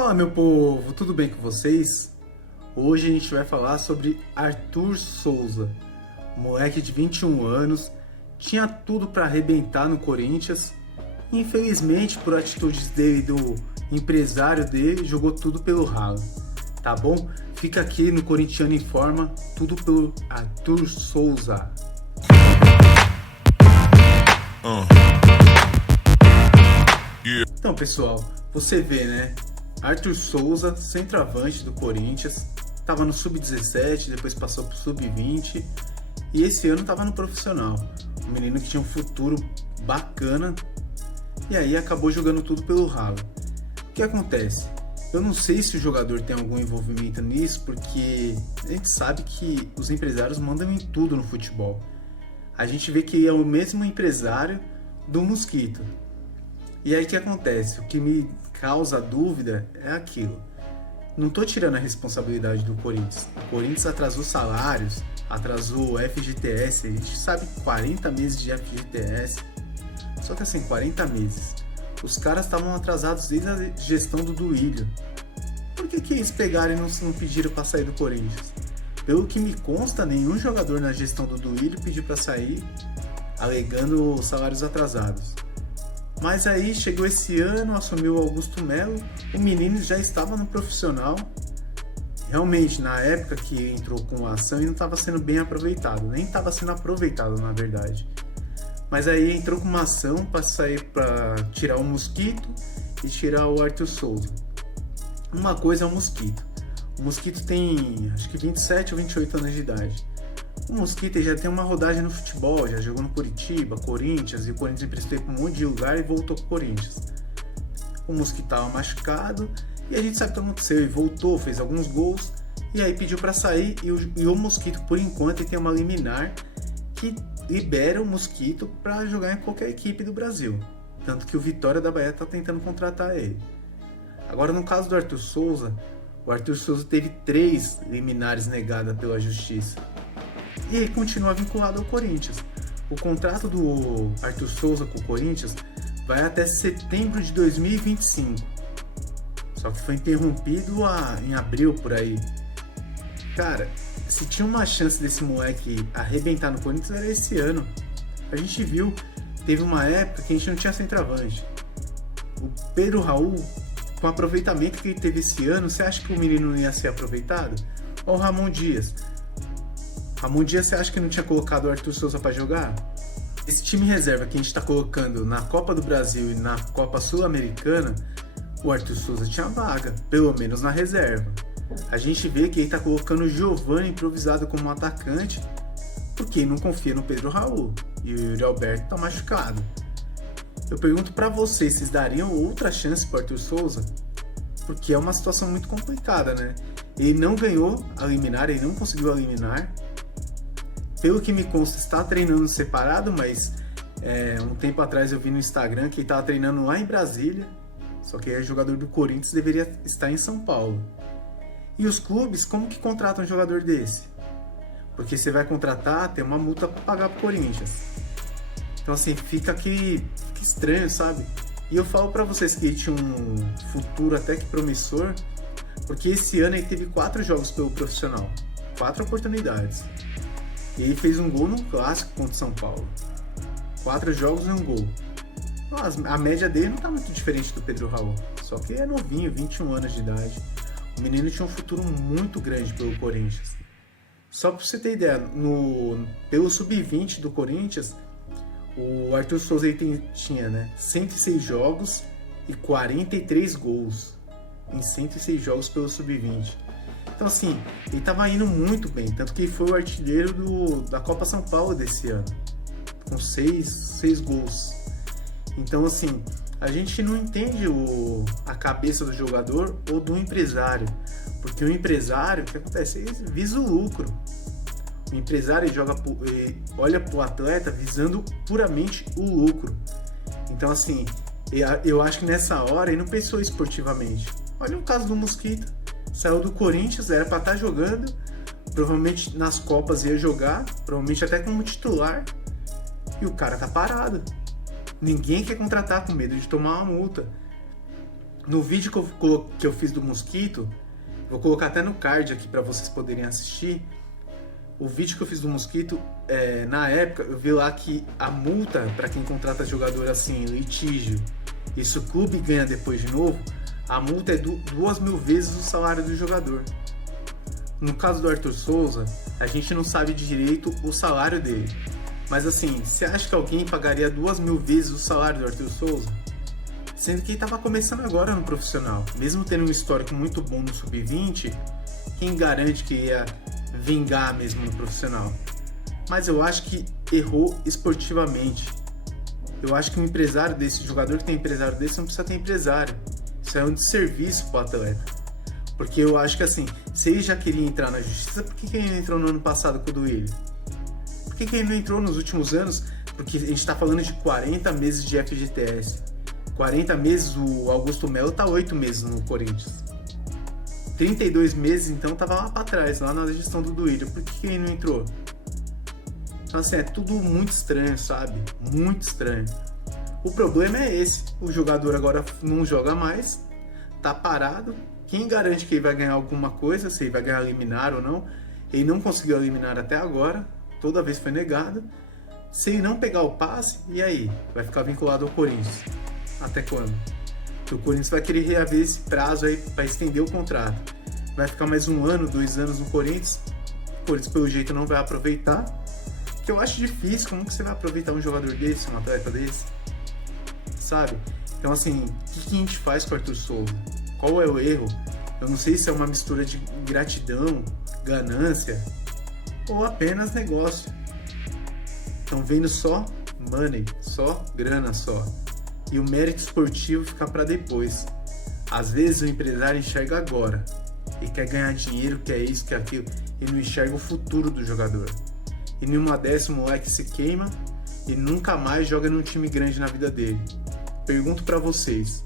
Fala, meu povo, tudo bem com vocês? Hoje a gente vai falar sobre Arthur Souza, moleque de 21 anos, tinha tudo para arrebentar no Corinthians. Infelizmente, por atitudes dele, do empresário dele, jogou tudo pelo ralo, tá bom? Fica aqui no Corintiano Informa, tudo pelo Arthur Souza. Então, pessoal, você vê, né? Arthur Souza, centroavante do Corinthians, estava no Sub-17, depois passou para o Sub-20 e esse ano estava no profissional. Um menino que tinha um futuro bacana e aí acabou jogando tudo pelo ralo. O que acontece? Eu não sei se o jogador tem algum envolvimento nisso, porque a gente sabe que os empresários mandam em tudo no futebol. A gente vê que é o mesmo empresário do Mosquito. E aí o que acontece? O que me causa dúvida é aquilo. Não tô tirando a responsabilidade do Corinthians. O Corinthians atrasou salários, atrasou FGTS, a gente sabe 40 meses de FGTS. Só que assim, 40 meses. Os caras estavam atrasados desde a gestão do Duílio. Por que eles pegaram e não pediram para sair do Corinthians? Pelo que me consta, nenhum jogador na gestão do Duílio pediu para sair, alegando salários atrasados. Mas aí chegou esse ano, assumiu o Augusto Melo, o menino já estava no profissional. Realmente, na época que entrou com a ação, ele não estava sendo bem aproveitado, nem estava sendo aproveitado na verdade. Mas aí entrou com uma ação para sair, para tirar o Mosquito e tirar o Arthur Souza. Uma coisa é o Mosquito. O Mosquito tem acho que 27 ou 28 anos de idade. O Mosquito já tem uma rodagem no futebol, já jogou no Curitiba, Corinthians, e o Corinthians emprestou para um monte de lugar e voltou para o Corinthians. O Mosquito estava machucado e a gente sabe o que aconteceu, ele voltou, fez alguns gols e aí pediu para sair e o Mosquito, por enquanto, ele tem uma liminar que libera o Mosquito para jogar em qualquer equipe do Brasil. Tanto que o Vitória da Bahia está tentando contratar ele. Agora, no caso do Arthur Souza, o Arthur Souza teve 3 liminares negadas pela Justiça. E ele continua vinculado ao Corinthians. O contrato do Arthur Souza com o Corinthians vai até setembro de 2025. Só que foi interrompido em abril, por aí. Cara, se tinha uma chance desse moleque arrebentar no Corinthians, era esse ano. A gente viu, teve uma época que a gente não tinha centroavante. O Pedro Raul, com o aproveitamento que ele teve esse ano, você acha que o menino não ia ser aproveitado? Olha o Ramon Dias. Ramon Dias, você acha que não tinha colocado o Arthur Souza para jogar? Esse time reserva que a gente está colocando na Copa do Brasil e na Copa Sul-Americana, o Arthur Souza tinha vaga, pelo menos na reserva. A gente vê que ele está colocando o Giovani improvisado como atacante, porque ele não confia no Pedro Raul e o Yuri Alberto está machucado. Eu pergunto para vocês dariam outra chance para o Arthur Souza? Porque é uma situação muito complicada, né? Ele não ganhou a liminar, ele não conseguiu eliminar. Pelo que me consta, está treinando separado, mas um tempo atrás eu vi no Instagram que ele estava treinando lá em Brasília, só que é jogador do Corinthians, deveria estar em São Paulo. E os clubes, como que contratam um jogador desse? Porque você vai contratar, tem uma multa para pagar para o Corinthians. Então assim, fica estranho, sabe? E eu falo para vocês que ele tinha um futuro até que promissor, porque esse ano ele teve 4 jogos pelo profissional, 4 oportunidades. E ele fez um gol no clássico contra o São Paulo. 4 jogos e um gol. A média dele não tá muito diferente do Pedro Raul. Só que é novinho, 21 anos de idade. O menino tinha um futuro muito grande pelo Corinthians. Só pra você ter ideia, pelo Sub-20 do Corinthians, o Arthur Souza tinha 106 jogos e 43 gols. Em 106 jogos pelo Sub-20. Então assim, ele estava indo muito bem, tanto que ele foi o artilheiro da Copa São Paulo desse ano, com 6 gols. Então assim, a gente não entende a cabeça do jogador ou do empresário, porque o empresário, o que acontece? Ele visa o lucro. O empresário ele olha para o atleta visando puramente o lucro. Então assim, eu acho que nessa hora ele não pensou esportivamente. Olha o caso do Mosquito. Saiu do Corinthians, era para estar jogando, provavelmente nas Copas ia jogar, provavelmente até como titular, e o cara tá parado. Ninguém quer contratar com medo de tomar uma multa. No vídeo que eu fiz do Mosquito, vou colocar até no card aqui para vocês poderem assistir. O vídeo que eu fiz do Mosquito, na época, eu vi lá que a multa para quem contrata jogador assim, litígio, e se o clube ganha depois de novo, a multa é 2.000 vezes o salário do jogador. No caso do Arthur Souza, a gente não sabe direito o salário dele. Mas assim, você acha que alguém pagaria 2.000 vezes o salário do Arthur Souza? Sendo que ele estava começando agora no profissional. Mesmo tendo um histórico muito bom no Sub-20, quem garante que ia vingar mesmo no profissional? Mas eu acho que errou esportivamente. Eu acho que um empresário desse, jogador que tem empresário desse, não precisa ter empresário. Isso é um desserviço para o atleta. Porque eu acho que assim, se ele já queria entrar na justiça, por que ele não entrou no ano passado com o Duílio? Por que ele não entrou nos últimos anos? Porque a gente está falando de 40 meses de FGTS. 40 meses, o Augusto Melo tá 8 meses no Corinthians. 32 meses, então, tava lá para trás, lá na gestão do Duílio. Por que ele não entrou? Então, assim, é tudo muito estranho, sabe? Muito estranho. O problema é esse. O jogador agora não joga mais, tá parado. Quem garante que ele vai ganhar alguma coisa, se ele vai ganhar liminar ou não? Ele não conseguiu eliminar até agora, toda vez foi negado. Se ele não pegar o passe, e aí? Vai ficar vinculado ao Corinthians. Até quando? Porque o Corinthians vai querer reaver esse prazo aí para estender o contrato. Vai ficar mais 1 ano, 2 anos no Corinthians. O Corinthians, pelo jeito, não vai aproveitar. Que eu acho difícil. Como que você vai aproveitar um jogador desse, um atleta desse? Sabe? Então, assim, o que a gente faz com o Arthur Souza? Qual é o erro? Eu não sei se é uma mistura de gratidão, ganância ou apenas negócio. Estão vendo só money, só grana só. E o mérito esportivo fica para depois. Às vezes o empresário enxerga agora. Ele quer ganhar dinheiro, quer isso, quer aquilo. E não enxerga o futuro do jogador. E numa dessa o moleque se queima e nunca mais joga num time grande na vida dele. Pergunto para vocês.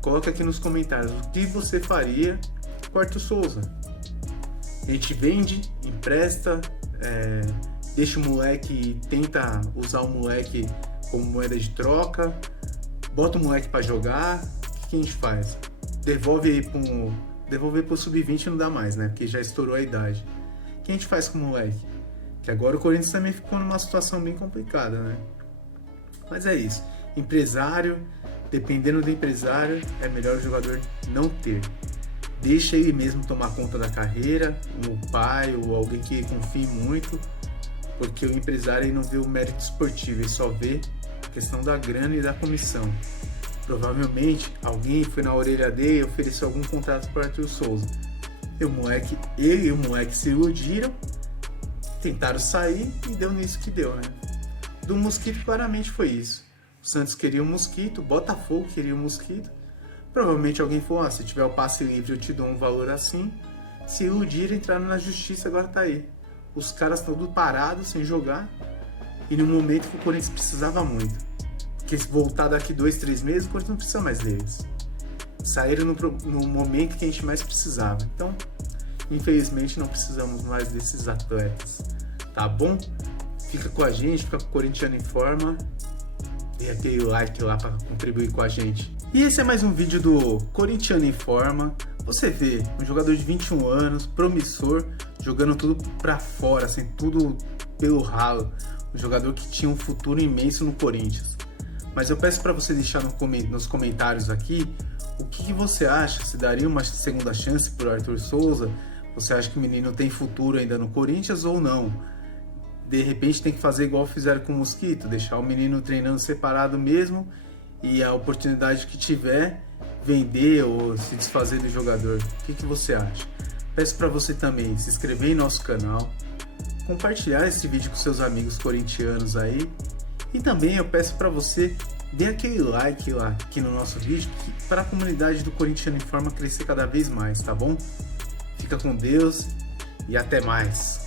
Coloca aqui nos comentários o que você faria com o Arthur Souza. A gente vende, empresta, deixa o moleque e tenta usar o moleque como moeda de troca, bota o moleque para jogar. O que a gente faz? Devolver pro Sub-20 não dá mais, né? Porque já estourou a idade. O que a gente faz com o moleque? Que agora o Corinthians também ficou numa situação bem complicada, né? Mas é isso. Empresário, dependendo do empresário, é melhor o jogador não ter. Deixa ele mesmo tomar conta da carreira, um pai ou alguém que confie muito, porque o empresário não vê o mérito esportivo, ele só vê a questão da grana e da comissão. Provavelmente alguém foi na orelha dele e ofereceu algum contrato para o Arthur Souza. Ele e o moleque se iludiram, tentaram sair e deu nisso que deu, né? Do Mosquito claramente foi isso. O Santos queria o Mosquito, o Botafogo queria o Mosquito. Provavelmente alguém falou, se tiver o passe livre eu te dou um valor assim. Se iludiram, entraram na justiça, agora tá aí. Os caras estão tudo parados, sem jogar. E no momento que o Corinthians precisava muito. Porque se voltar daqui 2, 3 meses, o Corinthians não precisa mais deles. Saíram no momento que a gente mais precisava. Então, infelizmente, não precisamos mais desses atletas. Tá bom? Fica com a gente, fica com o Corintiano em Forma. Dê aquele like lá para contribuir com a gente. E esse é mais um vídeo do Corintiano em Forma. Você vê um jogador de 21 anos, promissor, jogando tudo pra fora, assim, tudo pelo ralo. Um jogador que tinha um futuro imenso no Corinthians. Mas eu peço para você deixar nos comentários aqui o que você acha, se daria uma segunda chance pro Arthur Souza. Você acha que o menino tem futuro ainda no Corinthians ou não? De repente tem que fazer igual fizeram com o Mosquito, deixar o menino treinando separado mesmo e a oportunidade que tiver, vender ou se desfazer do jogador. O que você acha? Peço para você também se inscrever em nosso canal, compartilhar esse vídeo com seus amigos corintianos aí, e também eu peço para você dê aquele like lá aqui no nosso vídeo para a comunidade do Corintiano em Forma crescer cada vez mais, tá bom? Fica com Deus e até mais!